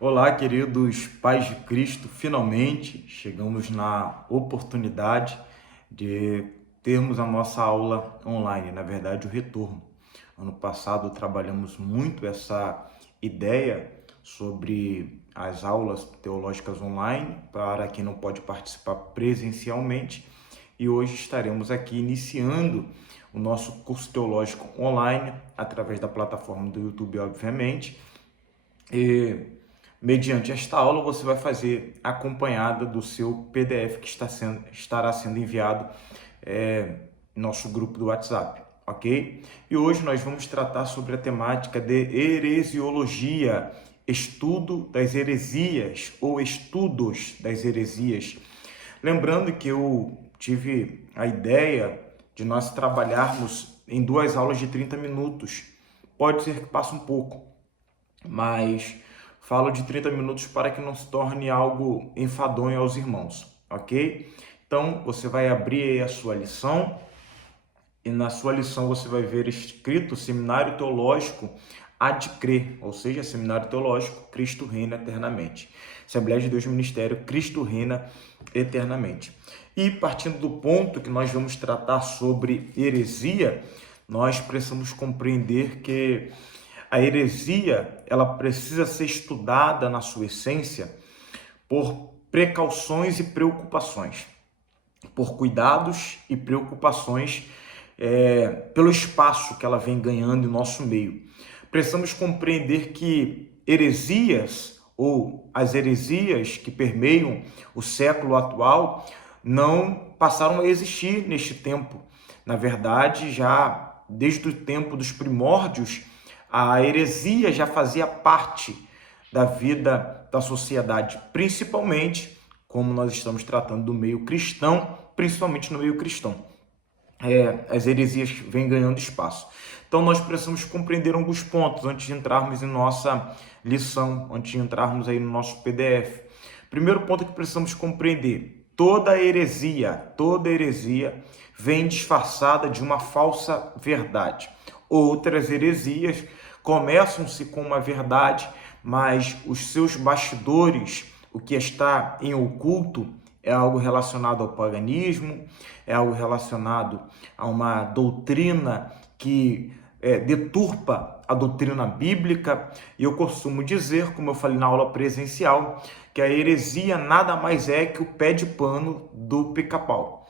Olá, queridos pais de Cristo. Finalmente chegamos na oportunidade de termos a nossa aula online, na verdade, o retorno. Ano passado trabalhamos muito essa ideia sobre as aulas teológicas online para quem não pode participar presencialmente, e hoje estaremos aqui iniciando o nosso curso teológico online através da plataforma do YouTube, obviamente. E mediante esta aula, você vai fazer acompanhada do seu PDF que estará sendo enviado no nosso grupo do WhatsApp, ok? E hoje nós vamos tratar sobre a temática de heresiologia, estudo das heresias ou estudos das heresias. Lembrando que eu tive a ideia de nós trabalharmos em 2 aulas de 30 minutos. Pode ser que passe um pouco, mas falo de 30 minutos para que não se torne algo enfadonho aos irmãos, ok? Então, você vai abrir aí a sua lição, e na sua lição você vai ver escrito Seminário Teológico Há de Crer, ou seja, Seminário Teológico Cristo Reina Eternamente. Assembleia de Deus Ministério Cristo Reina Eternamente. E partindo do ponto que nós vamos tratar sobre heresia, nós precisamos compreender que a heresia, ela precisa ser estudada na sua essência por precauções e preocupações, por cuidados e preocupações pelo espaço que ela vem ganhando em nosso meio. Precisamos compreender que heresias, ou as heresias que permeiam o século atual, não passaram a existir neste tempo. Na verdade, já desde o tempo dos primórdios, a heresia já fazia parte da vida da sociedade, principalmente, como nós estamos tratando do meio cristão, principalmente no meio cristão. As heresias vêm ganhando espaço. Então, nós precisamos compreender alguns pontos antes de entrarmos em nossa lição, antes de entrarmos aí no nosso PDF. Primeiro ponto que precisamos compreender: toda heresia vem disfarçada de uma falsa verdade. Outras heresias começam-se com uma verdade, mas os seus bastidores, o que está em oculto, é algo relacionado ao paganismo, é algo relacionado a uma doutrina que deturpa a doutrina bíblica. E eu costumo dizer, como eu falei na aula presencial, que a heresia nada mais é que o pé de pano do pica-pau.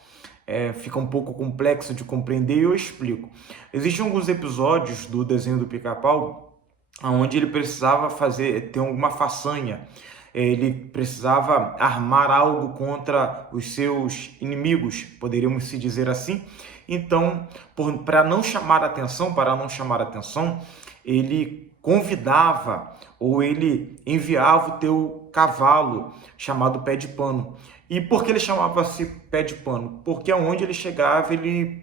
Fica um pouco complexo de compreender e eu explico. Existem alguns episódios do desenho do pica-pau onde ele precisava ter alguma façanha. Ele precisava armar algo contra os seus inimigos, poderíamos se dizer assim. Então, para não chamar atenção, ele convidava ou ele enviava o teu cavalo, chamado pé de pano. E por que ele chamava-se pé de pano? Porque aonde ele chegava, ele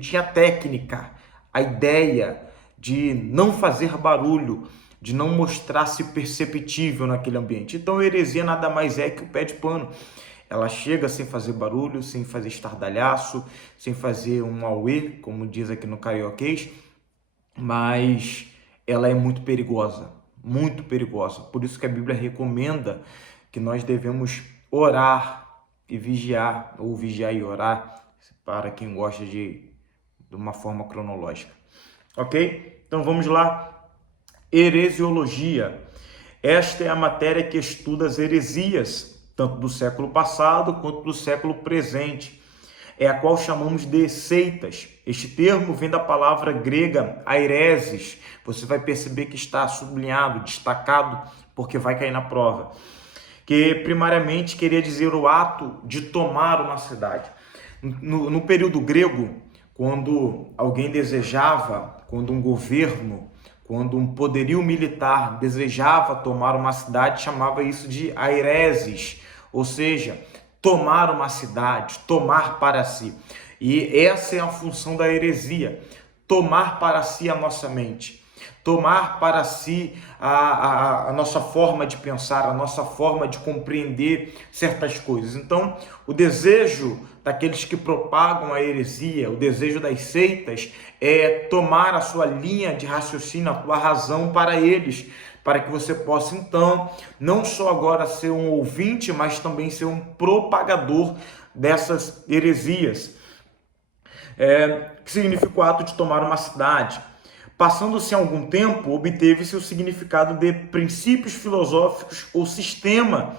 tinha técnica, a ideia de não fazer barulho, de não mostrar-se perceptível naquele ambiente. Então, a heresia nada mais é que o pé de pano. Ela chega sem fazer barulho, sem fazer estardalhaço, sem fazer um auê, como diz aqui no carioquês, mas ela é muito perigosa, muito perigosa. Por isso que a Bíblia recomenda que nós devemos orar e vigiar, ou vigiar e orar, para quem gosta de uma forma cronológica. Ok? Então vamos lá. Heresiologia. Esta é a matéria que estuda as heresias, tanto do século passado quanto do século presente, a qual chamamos de seitas. Este termo vem da palavra grega aireses. Você vai perceber que está sublinhado, destacado, porque vai cair na prova. Que primariamente queria dizer o ato de tomar uma cidade. No período grego, quando alguém desejava, quando um governo, quando um poderio militar desejava tomar uma cidade, chamava isso de aireses, ou seja, tomar uma cidade, tomar para si. E essa é a função da heresia, tomar para si a nossa mente, tomar para si a nossa forma de pensar, a nossa forma de compreender certas coisas. Então, o desejo daqueles que propagam a heresia, o desejo das seitas, é tomar a sua linha de raciocínio, a tua razão para eles, para que você possa então não só agora ser um ouvinte, mas também ser um propagador dessas heresias. Que significa o ato de tomar uma cidade. Passando-se algum tempo, obteve-se o significado de princípios filosóficos ou sistema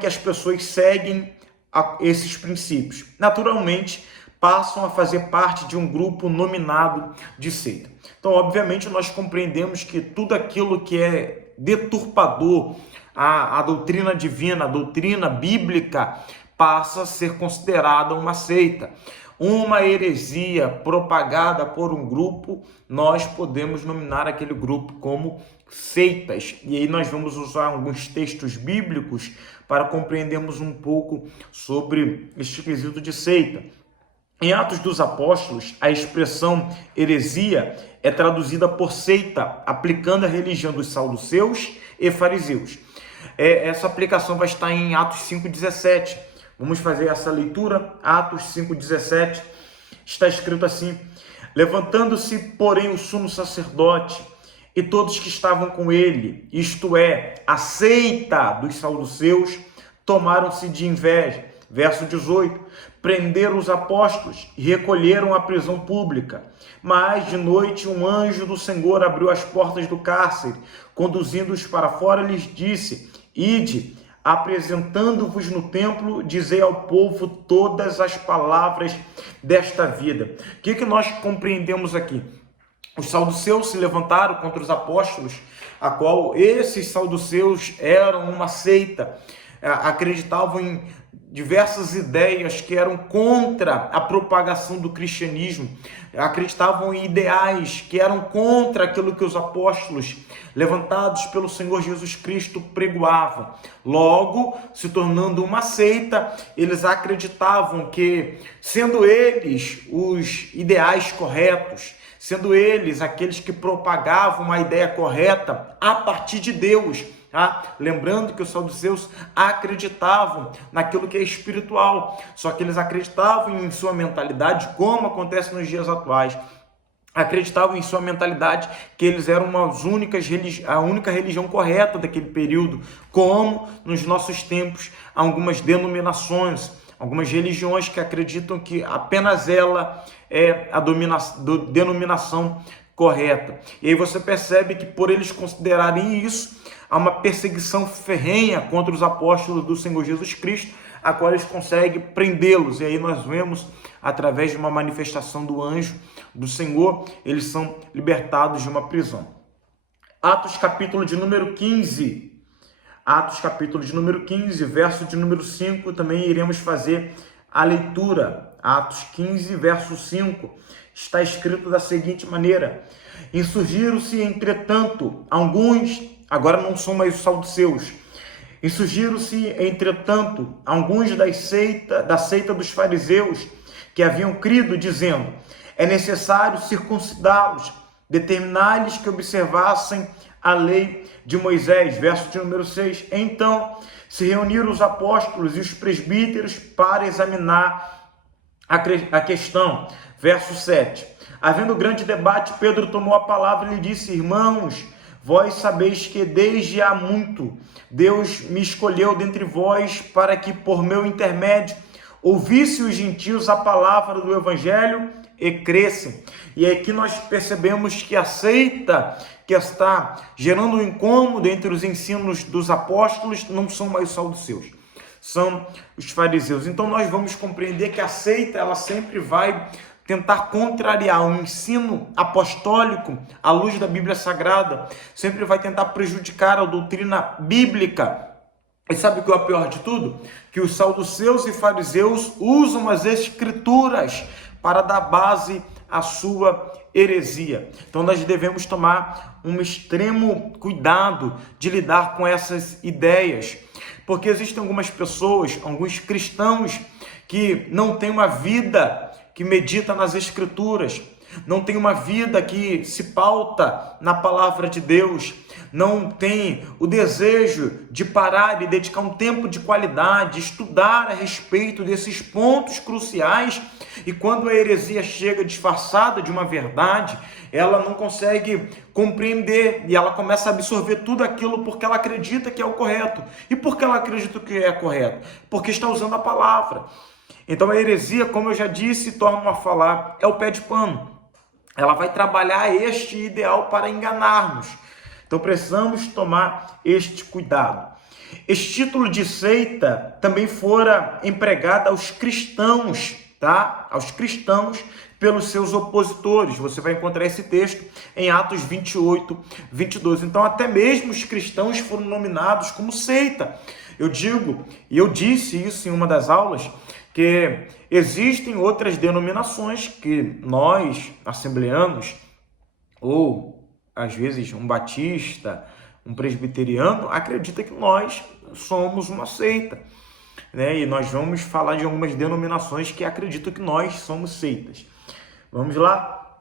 que as pessoas seguem a esses princípios. Naturalmente, passam a fazer parte de um grupo nominado de seita. Então, obviamente, nós compreendemos que tudo aquilo que é deturpador a doutrina divina, a doutrina bíblica, passa a ser considerada uma seita. Uma heresia propagada por um grupo, nós podemos nominar aquele grupo como seitas. E aí nós vamos usar alguns textos bíblicos para compreendermos um pouco sobre este quesito de seita. Em Atos dos Apóstolos, a expressão heresia é traduzida por seita, aplicando a religião dos saduceus e fariseus. Essa aplicação vai estar em Atos 5,17. Vamos fazer essa leitura. Atos 5,17. Está escrito assim: levantando-se, porém, o sumo sacerdote e todos que estavam com ele, isto é, a seita dos saduceus, tomaram-se de inveja. Verso 18, prenderam os apóstolos e recolheram à prisão pública. Mas de noite um anjo do Senhor abriu as portas do cárcere, conduzindo-os para fora, lhes disse: ide, apresentando-vos no templo, dizei ao povo todas as palavras desta vida. O que nós compreendemos aqui? Os saduceus se levantaram contra os apóstolos, a qual esses saduceus eram uma seita, acreditavam em diversas ideias que eram contra a propagação do cristianismo, acreditavam em ideais que eram contra aquilo que os apóstolos, levantados pelo Senhor Jesus Cristo, pregoavam. Logo, se tornando uma seita, eles acreditavam que, sendo eles os ideais corretos, sendo eles aqueles que propagavam a ideia correta a partir de Deus, lembrando que os saduceus acreditavam naquilo que é espiritual, só que eles acreditavam em sua mentalidade, como acontece nos dias atuais. Acreditavam em sua mentalidade que eles eram a única religião correta daquele período, como nos nossos tempos algumas denominações, algumas religiões que acreditam que apenas ela é a denominação correta. E aí você percebe que por eles considerarem isso, há uma perseguição ferrenha contra os apóstolos do Senhor Jesus Cristo, a qual eles conseguem prendê-los. E aí nós vemos, através de uma manifestação do anjo do Senhor, eles são libertados de uma prisão. Atos capítulo de número 15. Atos capítulo de número 15, verso de número 5, também iremos fazer a leitura. Atos 15, verso 5. Está escrito da seguinte maneira: insurgiram-se, entretanto, alguns, agora não são mais os saduceus, insurgiram-se, entretanto, alguns da seita dos fariseus que haviam crido, dizendo: é necessário circuncidá-los, determinar-lhes que observassem a lei de Moisés. Verso de número 6. Então se reuniram os apóstolos e os presbíteros para examinar a questão. Verso 7. Havendo grande debate, Pedro tomou a palavra e lhe disse: irmãos, vós sabeis que desde há muito Deus me escolheu dentre vós para que por meu intermédio ouvisse os gentios a palavra do evangelho e crescem. E aqui nós percebemos que a seita que está gerando um incômodo entre os ensinos dos apóstolos não são mais os saduceus, são os fariseus. Então nós vamos compreender que a seita, ela sempre vai tentar contrariar o ensino apostólico à luz da Bíblia Sagrada, sempre vai tentar prejudicar a doutrina bíblica. E sabe o que é o pior de tudo? Que os saduceus e fariseus usam as escrituras para dar base à sua heresia. Então nós devemos tomar um extremo cuidado de lidar com essas ideias, porque existem algumas pessoas, alguns cristãos que não têm uma vida que medita nas escrituras, não tem uma vida que se pauta na palavra de Deus, não tem o desejo de parar e dedicar um tempo de qualidade, estudar a respeito desses pontos cruciais, e quando a heresia chega disfarçada de uma verdade, ela não consegue compreender e ela começa a absorver tudo aquilo porque ela acredita que é o correto. E por que ela acredita que é correto? Porque está usando a palavra. Então a heresia, como eu já disse, torno a falar, é o pé de pano. Ela vai trabalhar este ideal para enganar-nos. Então precisamos tomar este cuidado. Este título de seita também fora empregado aos cristãos, tá? Aos cristãos pelos seus opositores. Você vai encontrar esse texto em Atos 28, 22. Então até mesmo os cristãos foram nominados como seita. Eu digo, e eu disse isso em uma das aulas, que existem outras denominações que nós, assembleanos, ou às vezes um batista, um presbiteriano, acredita que nós somos uma seita, né? E nós vamos falar de algumas denominações que acreditam que nós somos seitas. Vamos lá?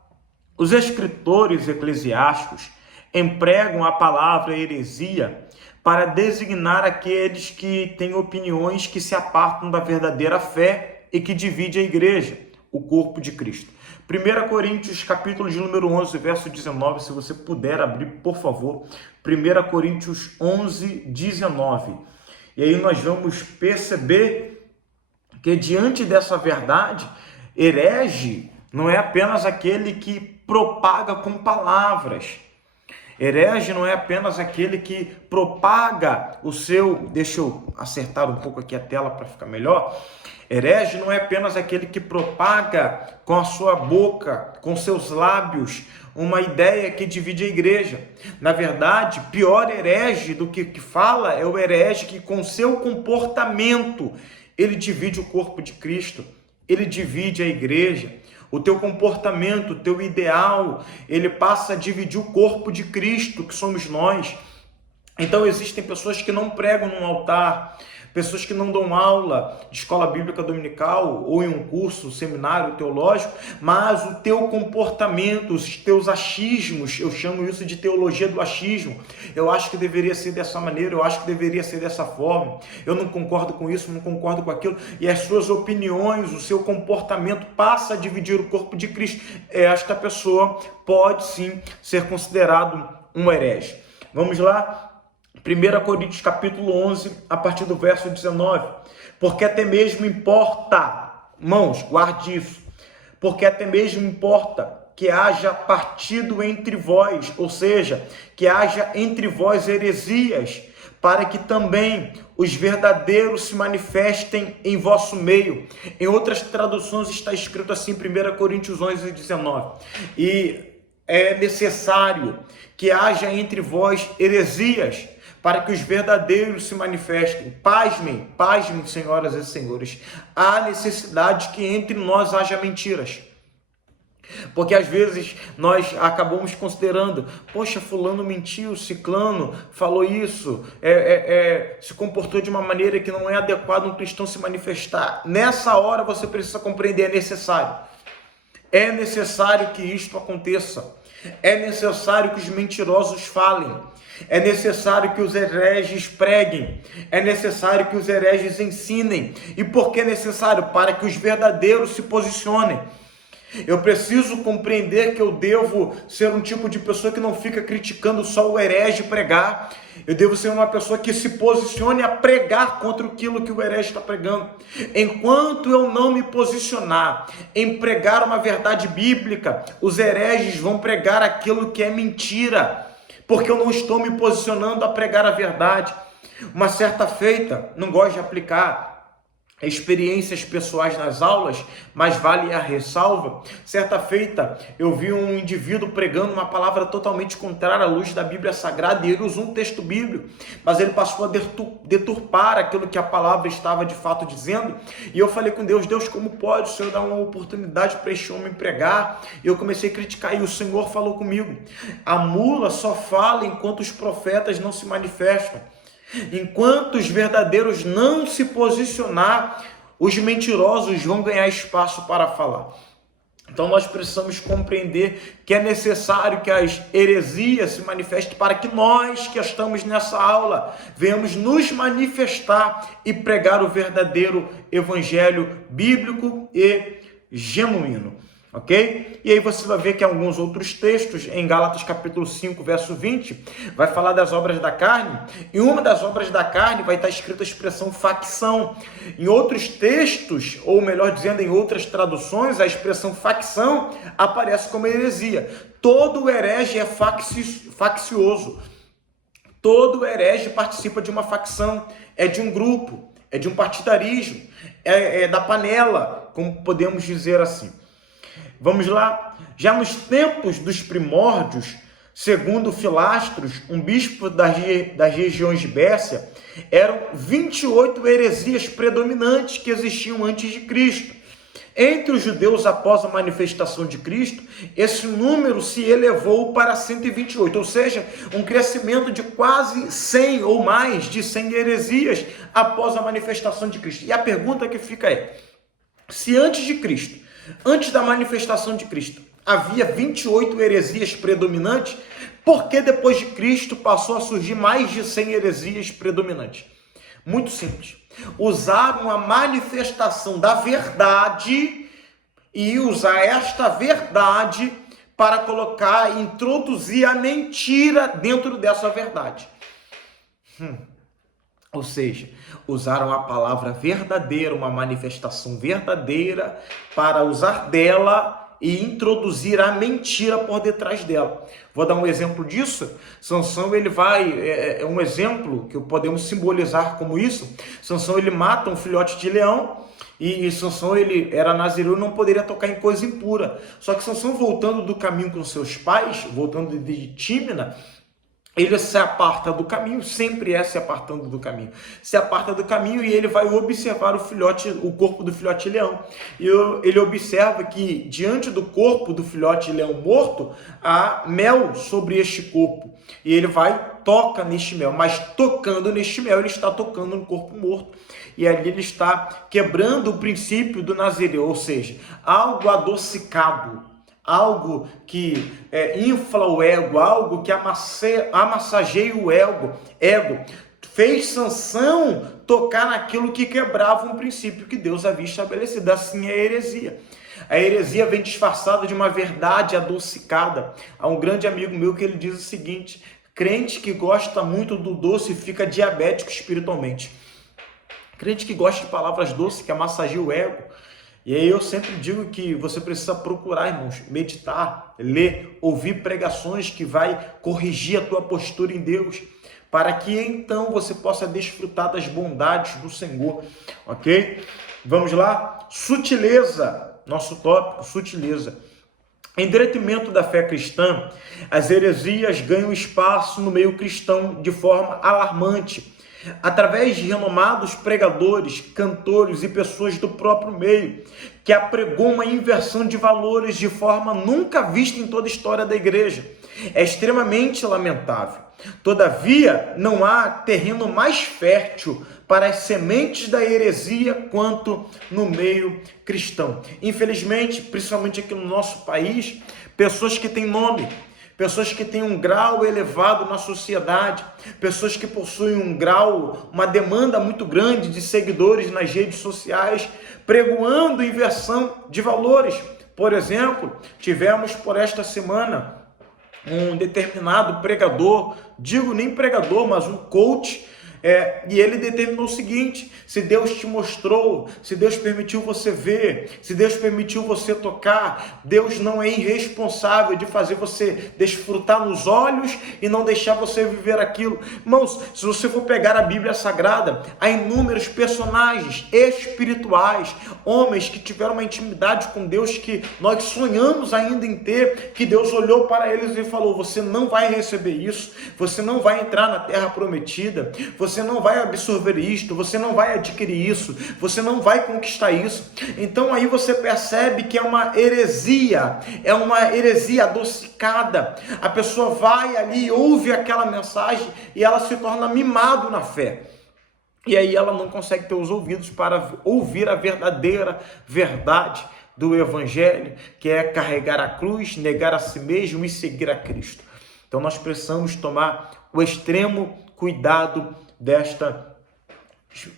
Os escritores eclesiásticos empregam a palavra heresia para designar aqueles que têm opiniões que se apartam da verdadeira fé e que dividem a igreja, o corpo de Cristo. 1 Coríntios, capítulo de número 11, verso 19, se você puder abrir, por favor. 1 Coríntios 11, 19. E aí nós vamos perceber que diante dessa verdade, herege não é apenas aquele que propaga com palavras. Herege não é apenas aquele que propaga o seu... Deixa eu acertar um pouco aqui a tela para ficar melhor. Herege não é apenas aquele que propaga com a sua boca, com seus lábios, uma ideia que divide a igreja. Na verdade, pior herege do que fala é o herege que com seu comportamento ele divide o corpo de Cristo, ele divide a igreja. O teu comportamento, o teu ideal, ele passa a dividir o corpo de Cristo, que somos nós. Então existem pessoas que não pregam num altar, pessoas que não dão aula de escola bíblica dominical ou em um curso, um seminário teológico, mas o teu comportamento, os teus achismos, eu chamo isso de teologia do achismo. Eu acho que deveria ser dessa maneira, eu acho que deveria ser dessa forma, eu não concordo com isso, não concordo com aquilo, e as suas opiniões, o seu comportamento passa a dividir o corpo de Cristo. Esta pessoa pode sim ser considerado um herege. Vamos lá? 1 Coríntios capítulo 11, a partir do verso 19. Porque até mesmo importa, irmãos, guarde isso, porque até mesmo importa que haja partido entre vós, ou seja, que haja entre vós heresias, para que também os verdadeiros se manifestem em vosso meio. Em outras traduções está escrito assim, 1 Coríntios 11, 19. E é necessário que haja entre vós heresias, para que os verdadeiros se manifestem. Pasmem, pasmem, senhoras e senhores. Há necessidade que entre nós haja mentiras. Porque às vezes nós acabamos considerando, poxa, fulano mentiu, ciclano falou isso, se comportou de uma maneira que não é adequada um cristão se manifestar. Nessa hora você precisa compreender, é necessário que isto aconteça. É necessário que os mentirosos falem. É necessário que os hereges preguem. É necessário que os hereges ensinem. E por que é necessário? Para que os verdadeiros se posicionem. Eu preciso compreender que eu devo ser um tipo de pessoa que não fica criticando só o herege pregar. Eu devo ser uma pessoa que se posicione a pregar contra aquilo que o herege está pregando. Enquanto eu não me posicionar em pregar uma verdade bíblica, os hereges vão pregar aquilo que é mentira, porque eu não estou me posicionando a pregar a verdade. Uma certa feita, não gosto de aplicar experiências pessoais nas aulas, mas vale a ressalva. Certa feita, eu vi um indivíduo pregando uma palavra totalmente contrária à luz da Bíblia Sagrada, e ele usou um texto bíblico, mas ele passou a deturpar aquilo que a palavra estava de fato dizendo, e eu falei com Deus, Deus, como pode o Senhor dar uma oportunidade para este homem pregar? E eu comecei a criticar, e o Senhor falou comigo, a mula só fala enquanto os profetas não se manifestam. Enquanto os verdadeiros não se posicionar, os mentirosos vão ganhar espaço para falar. Então nós precisamos compreender que é necessário que as heresias se manifestem para que nós que estamos nessa aula venhamos nos manifestar e pregar o verdadeiro evangelho bíblico e genuíno. Ok? E aí você vai ver que alguns outros textos, em Gálatas capítulo 5, verso 20, vai falar das obras da carne, e uma das obras da carne vai estar escrita a expressão facção. Em outros textos, ou melhor dizendo, em outras traduções, a expressão facção aparece como heresia. Todo herege é faccioso. Todo herege participa de uma facção, é de um grupo, é de um partidarismo, é da panela, como podemos dizer assim. Vamos lá, já nos tempos dos primórdios, segundo Filastros, um bispo das regiões de Bércia, eram 28 heresias predominantes que existiam antes de Cristo. Entre os judeus, após a manifestação de Cristo, esse número se elevou para 128, ou seja, um crescimento de quase 100 ou mais de 100 heresias após a manifestação de Cristo. E a pergunta que fica é, se antes de Cristo, antes da manifestação de Cristo, havia 28 heresias predominantes, por que depois de Cristo passou a surgir mais de 100 heresias predominantes? Muito simples. Usaram a manifestação da verdade e usar esta verdade para colocar e introduzir a mentira dentro dessa verdade. Ou seja, usaram a palavra verdadeira, uma manifestação verdadeira, para usar dela e introduzir a mentira por detrás dela. Vou dar um exemplo disso. Sansão, ele é um exemplo que podemos simbolizar como isso. Sansão, ele mata um filhote de leão, e Sansão, ele era nazireu e não poderia tocar em coisa impura. Só que Sansão, voltando do caminho com seus pais, voltando de Tímina, ele se aparta do caminho, sempre se apartando do caminho. Se aparta do caminho e ele vai observar o corpo do filhote leão. E ele observa que diante do corpo do filhote leão morto, há mel sobre este corpo. E ele toca neste mel, mas tocando neste mel, ele está tocando no corpo morto. E ali ele está quebrando o princípio do nazireu, ou seja, algo adocicado, algo que infla o ego, algo que amassageia o ego, fez Sansão tocar naquilo que quebrava um princípio que Deus havia estabelecido. Assim é a heresia. A heresia vem disfarçada de uma verdade adocicada. Há um grande amigo meu que ele diz o seguinte: crente que gosta muito do doce fica diabético espiritualmente. Crente que gosta de palavras doces, que amassageia o ego. E aí eu sempre digo que você precisa procurar, irmãos, meditar, ler, ouvir pregações que vai corrigir a tua postura em Deus, para que então você possa desfrutar das bondades do Senhor, ok? Vamos lá? Sutileza, nosso tópico, sutileza. Em detrimento da fé cristã, as heresias ganham espaço no meio cristão de forma alarmante, através de renomados pregadores, cantores e pessoas do próprio meio, que apregou uma inversão de valores de forma nunca vista em toda a história da igreja. É extremamente lamentável. Todavia, não há terreno mais fértil para as sementes da heresia quanto no meio cristão. Infelizmente, principalmente aqui no nosso país, pessoas que têm nome, pessoas que têm um grau elevado na sociedade, pessoas que possuem uma demanda muito grande de seguidores nas redes sociais, pregoando inversão de valores. Por exemplo, tivemos por esta semana um determinado pregador, digo nem pregador, mas um coach, e ele determinou o seguinte: se Deus te mostrou, se Deus permitiu você ver, se Deus permitiu você tocar, Deus não é irresponsável de fazer você desfrutar nos olhos e não deixar você viver aquilo. Irmãos, se você for pegar a Bíblia Sagrada, há inúmeros personagens espirituais, homens que tiveram uma intimidade com Deus que nós sonhamos ainda em ter, que Deus olhou para eles e falou: você não vai receber isso, você não vai entrar na terra prometida, você não vai absorver isto, você não vai adquirir isso, você não vai conquistar isso. Então aí você percebe que é uma heresia adocicada. A pessoa vai ali, ouve aquela mensagem e ela se torna mimado na fé. E aí ela não consegue ter os ouvidos para ouvir a verdadeira verdade do Evangelho, que é carregar a cruz, negar a si mesmo e seguir a Cristo. Então nós precisamos tomar o extremo cuidado destas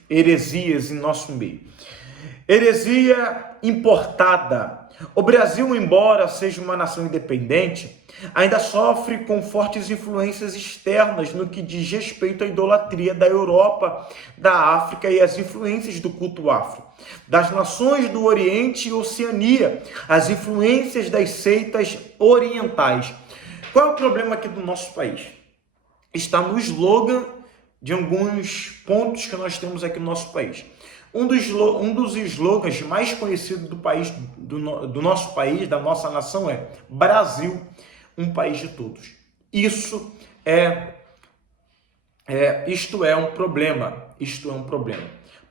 heresias em nosso meio. Heresia importada. O Brasil, embora seja uma nação independente, ainda sofre com fortes influências externas no que diz respeito à idolatria da Europa, da África e as influências do culto afro, das nações do Oriente e Oceania, as influências das seitas orientais. Qual é o problema aqui do nosso país? Está no slogan de alguns pontos que nós temos aqui no nosso país. Um dos slogans mais conhecidos do país, do nosso país, da nossa nação é Brasil, um país de todos. Isto é um problema.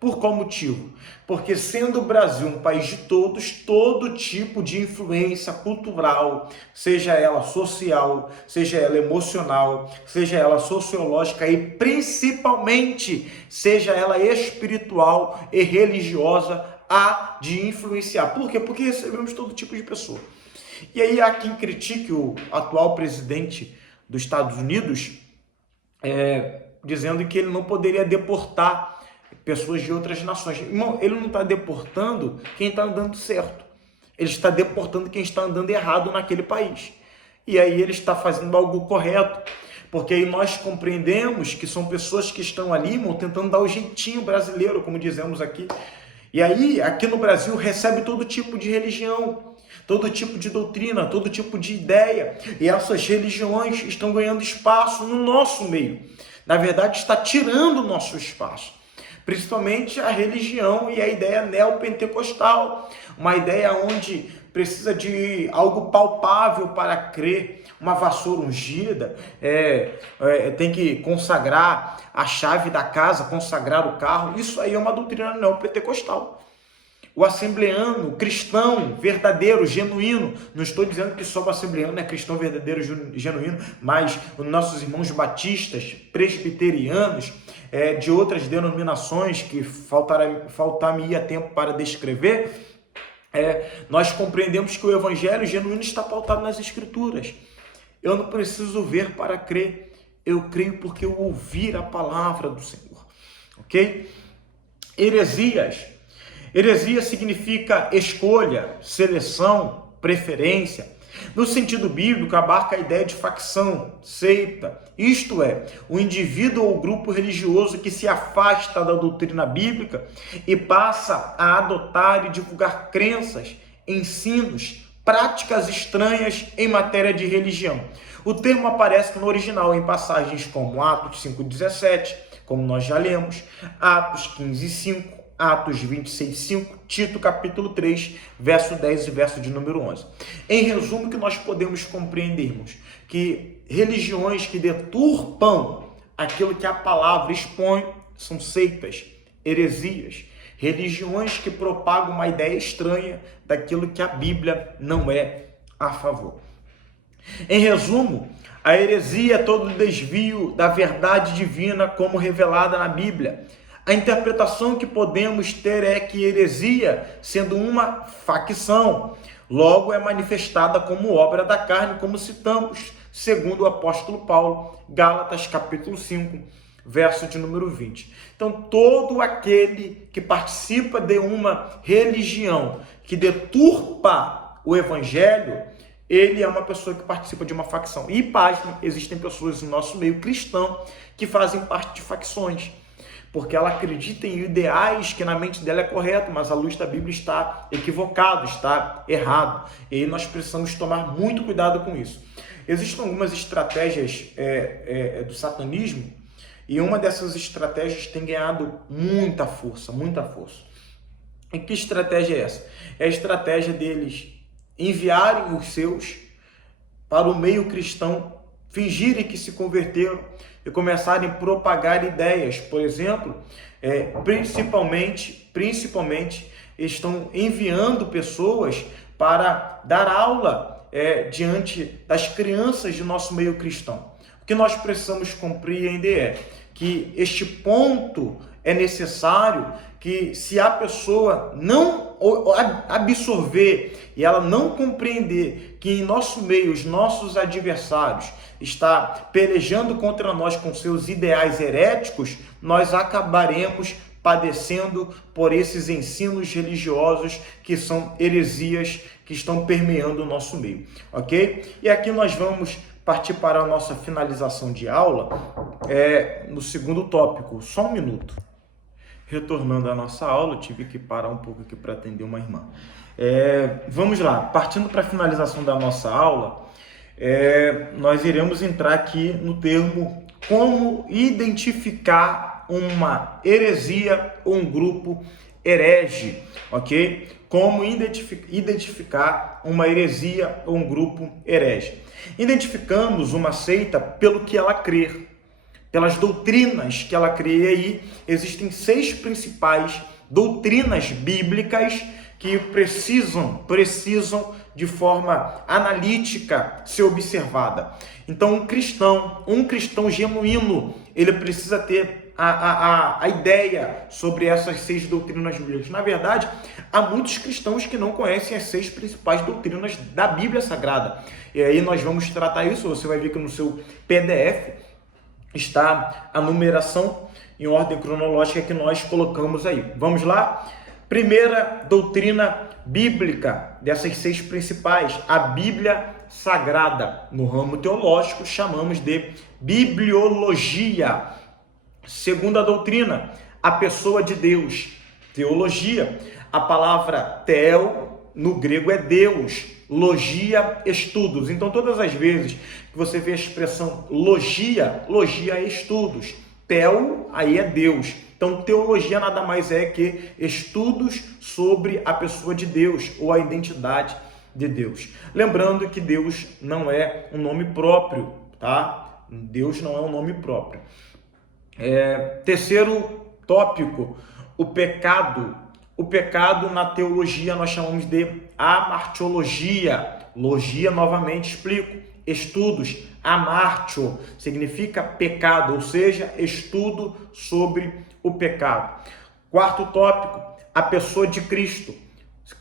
Por qual motivo? Porque sendo o Brasil um país de todos, todo tipo de influência cultural, seja ela social, seja ela emocional, seja ela sociológica e principalmente seja ela espiritual e religiosa, há de influenciar. Por quê? Porque recebemos todo tipo de pessoa. E aí há quem critique o atual presidente dos Estados Unidos, dizendo que ele não poderia deportar pessoas de outras nações. Irmão, ele não está deportando quem está andando certo. Ele está deportando quem está andando errado naquele país. E aí ele está fazendo algo correto. Porque aí nós compreendemos que são pessoas que estão ali, irmão, tentando dar o jeitinho brasileiro, como dizemos aqui. E aí, aqui no Brasil, recebe todo tipo de religião, todo tipo de doutrina, todo tipo de ideia. E essas religiões estão ganhando espaço no nosso meio. Na verdade, está tirando o nosso espaço. Principalmente a religião e a ideia neopentecostal, uma ideia onde precisa de algo palpável para crer, uma vassoura ungida, tem que consagrar a chave da casa, consagrar o carro. Isso aí é uma doutrina neopentecostal. O assembleano, o cristão verdadeiro, genuíno, não estou dizendo que só o assembleano é cristão verdadeiro, genuíno, mas os nossos irmãos batistas, presbiterianos, de outras denominações que faltar-me-ia tempo para descrever, nós compreendemos que o evangelho genuíno está pautado nas escrituras. Eu não preciso ver para crer, eu creio porque eu ouvir a palavra do Senhor, ok? Heresias. Heresia significa escolha, seleção, preferência. No sentido bíblico, abarca a ideia de facção, seita, isto é, o indivíduo ou grupo religioso que se afasta da doutrina bíblica e passa a adotar e divulgar crenças, ensinos, práticas estranhas em matéria de religião. O termo aparece no original em passagens como Atos 5,17, como nós já lemos, Atos 15,5, Atos 26,5, Tito capítulo 3, verso 10 e verso de número 11. Em resumo, que nós podemos compreendermos que religiões que deturpam aquilo que a palavra expõe são seitas, heresias, religiões que propagam uma ideia estranha daquilo que a Bíblia não é a favor. Em resumo, a heresia é todo desvio da verdade divina como revelada na Bíblia. A interpretação que podemos ter é que heresia, sendo uma facção, logo é manifestada como obra da carne, como citamos, segundo o apóstolo Paulo, Gálatas capítulo 5, verso de número 20. Então, todo aquele que participa de uma religião que deturpa o evangelho, ele é uma pessoa que participa de uma facção. E, pasme, existem pessoas no nosso meio cristão que fazem parte de facções, porque ela acredita em ideais que na mente dela é correto, mas à luz da Bíblia está equivocado, está errado. E aí nós precisamos tomar muito cuidado com isso. Existem algumas estratégias do satanismo, e uma dessas estratégias tem ganhado muita força, muita força. E que estratégia é essa? É a estratégia deles enviarem os seus para o meio cristão, fingirem que se converteram e começarem a propagar ideias. Por exemplo, principalmente estão enviando pessoas para dar aula diante das crianças de nosso meio cristão. O que nós precisamos compreender é que este ponto é necessário que, se a pessoa não absorver e ela não compreender que em nosso meio os nossos adversários está pelejando contra nós com seus ideais heréticos, nós acabaremos padecendo por esses ensinos religiosos que são heresias que estão permeando o nosso meio, ok? E aqui nós vamos partir para a nossa finalização de aula, no segundo tópico. Só um minuto. Retornando à nossa aula, eu tive que parar um pouco aqui para atender uma irmã. Vamos lá, partindo para a finalização da nossa aula, nós iremos entrar aqui no termo como identificar uma heresia ou um grupo herege, ok? Como identificar uma heresia ou um grupo herege. Identificamos uma seita pelo que ela crê, pelas doutrinas que ela crê. E aí existem 6 principais doutrinas bíblicas que precisam de forma analítica ser observada. Então, um cristão genuíno, ele precisa ter a ideia sobre essas 6 doutrinas bíblicas. Na verdade, há muitos cristãos que não conhecem as 6 principais doutrinas da Bíblia Sagrada. E aí nós vamos tratar isso. Você vai ver que no seu PDF está a numeração em ordem cronológica que nós colocamos aí. Vamos lá? Primeira doutrina bíblica dessas 6 principais, a Bíblia Sagrada. No ramo teológico chamamos de bibliologia. Segunda doutrina, a pessoa de Deus. Teologia, a palavra theo no grego é Deus, logia, estudos. Então todas as vezes que você vê a expressão logia é estudos. Theo, aí é Deus. Então teologia nada mais é que estudos sobre a pessoa de Deus ou a identidade de Deus. Lembrando que Deus não é um nome próprio, tá? Deus não é um nome próprio. Terceiro tópico, o pecado. O pecado na teologia nós chamamos de amartiologia. Logia, novamente explico. Estudos, amartio, significa pecado, ou seja, estudo sobre o pecado. Quarto tópico, a pessoa de Cristo.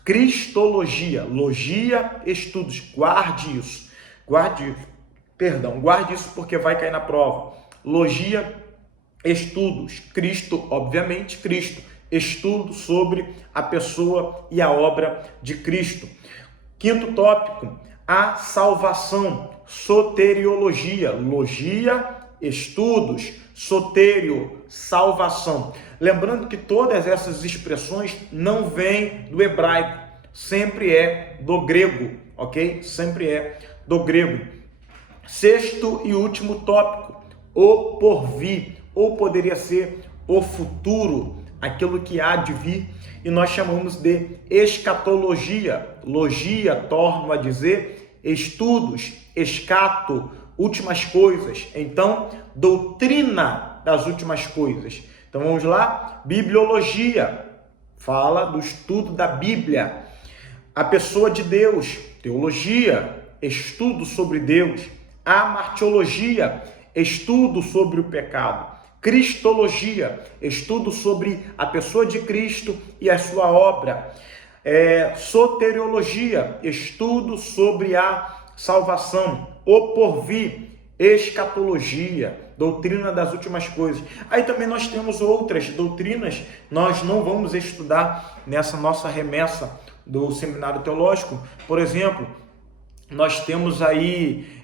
Cristologia, logia, estudos. Guarde isso porque vai cair na prova. Logia, estudos. Cristo, obviamente, Cristo. Estudo sobre a pessoa e a obra de Cristo. Quinto tópico, a salvação. Soteriologia. Logia, estudos. Soterio, salvação. Lembrando que todas essas expressões não vêm do hebraico. Sempre é do grego, ok? Sempre é do grego. Sexto e último tópico, o porvir, ou poderia ser o futuro, aquilo que há de vir, e nós chamamos de escatologia. Logia, torno a dizer, estudos, escato, últimas coisas. Então, doutrina das últimas coisas. Então vamos lá, bibliologia, fala do estudo da Bíblia. A pessoa de Deus, teologia, estudo sobre Deus. Amartiologia, estudo sobre o pecado. Cristologia, estudo sobre a pessoa de Cristo e a sua obra. Soteriologia, estudo sobre a salvação. O porvir, escatologia, doutrina das últimas coisas. Aí também nós temos outras doutrinas, nós não vamos estudar nessa nossa remessa do seminário teológico. Por exemplo, nós temos aí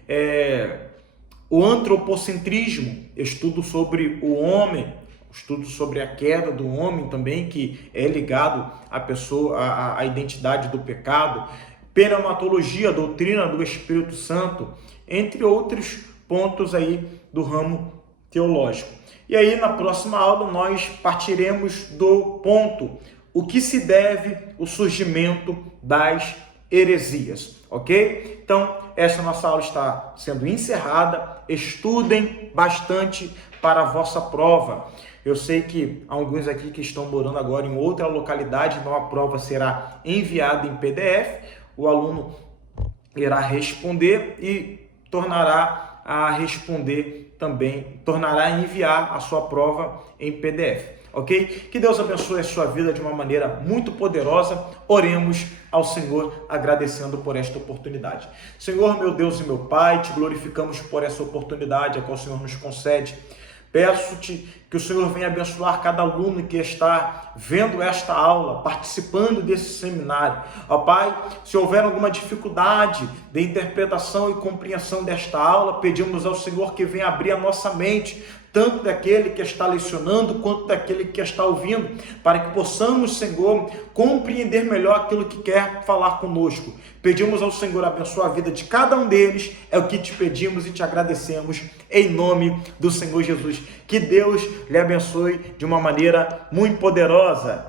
o antropocentrismo, estudo sobre o homem, estudo sobre a queda do homem também, que é ligado à pessoa, à identidade do pecado. Pneumatologia, doutrina do Espírito Santo, entre outros pontos aí do ramo teológico. E aí na próxima aula nós partiremos do ponto, o que se deve o surgimento das heresias, ok? Então, essa nossa aula está sendo encerrada. Estudem bastante para a vossa prova. Eu sei que há alguns aqui que estão morando agora em outra localidade, então a prova será enviada em PDF, o aluno irá responder e tornará a responder também tornará a enviar a sua prova em PDF. Ok? Que Deus abençoe a sua vida de uma maneira muito poderosa. Oremos ao Senhor agradecendo por esta oportunidade. Senhor, meu Deus e meu Pai, te glorificamos por essa oportunidade a qual o Senhor nos concede. Peço-te que o Senhor venha abençoar cada aluno que está vendo esta aula, participando desse seminário. Ó Pai, se houver alguma dificuldade de interpretação e compreensão desta aula, pedimos ao Senhor que venha abrir a nossa mente, tanto daquele que está lecionando, quanto daquele que está ouvindo, para que possamos, Senhor, compreender melhor aquilo que quer falar conosco. Pedimos ao Senhor abençoar a vida de cada um deles, é o que te pedimos e te agradecemos, em nome do Senhor Jesus. Que Deus lhe abençoe de uma maneira muito poderosa.